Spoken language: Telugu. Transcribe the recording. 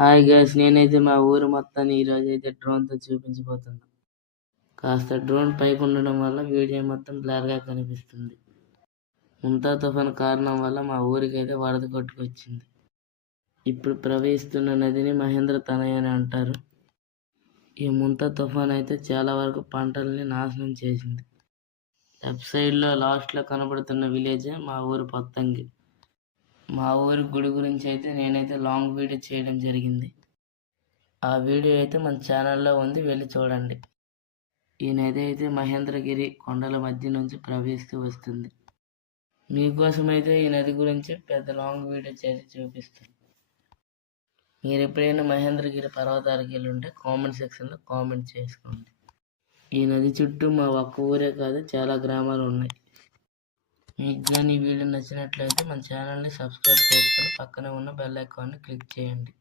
హాయ్ గైస్, నేనైతే మా ఊరు మొత్తాన్ని ఈరోజు అయితే డ్రోన్తో చూపించబోతున్నా. కాస్త డ్రోన్ పైకి ఉండడం వల్ల వీడియో మొత్తం బ్లర్గా కనిపిస్తుంది. ముంతా తుఫాను కారణం వల్ల మా ఊరికి అయితే వరద కొట్టుకొచ్చింది. ఇప్పుడు ప్రవహిస్తున్న నదిని మహేంద్ర తనయ అని అంటారు. ఈ ముంతా తుఫాన్ అయితే చాలా వరకు పంటల్ని నాశనం చేసింది. లెఫ్ట్ సైడ్లో లాస్ట్లో కనబడుతున్న విలేజే మా ఊరు పొత్తంగి. మా ఊరి గుడి గురించి అయితే నేనైతే లాంగ్ వీడియో చేయడం జరిగింది. ఆ వీడియో అయితే మన ఛానల్లో ఉంది, వెళ్ళి చూడండి. ఈ నది అయితే మహేంద్రగిరి కొండల మధ్య నుంచి ప్రవహిస్తూ వస్తుంది. మీకోసం అయితే ఈ నది గురించి పెద్ద లాంగ్ వీడియో చేసి చూపిస్తాను. మీరు ఎప్పుడైనా మహేంద్రగిరి పర్వతాలకు వెళ్ళి ఉంటే కామెంట్ సెక్షన్లో కామెంట్ చేసుకోండి. ఈ నది చుట్టూ మా ఒక్క ఊరే కాదు, చాలా గ్రామాలు ఉన్నాయి. మీకు కానీ ఈ వీడియో నచ్చినట్లయితే మన ఛానల్ని సబ్స్క్రైబ్ చేసుకొని పక్కనే ఉన్న బెల్ ఐకాన్ని క్లిక్ చేయండి.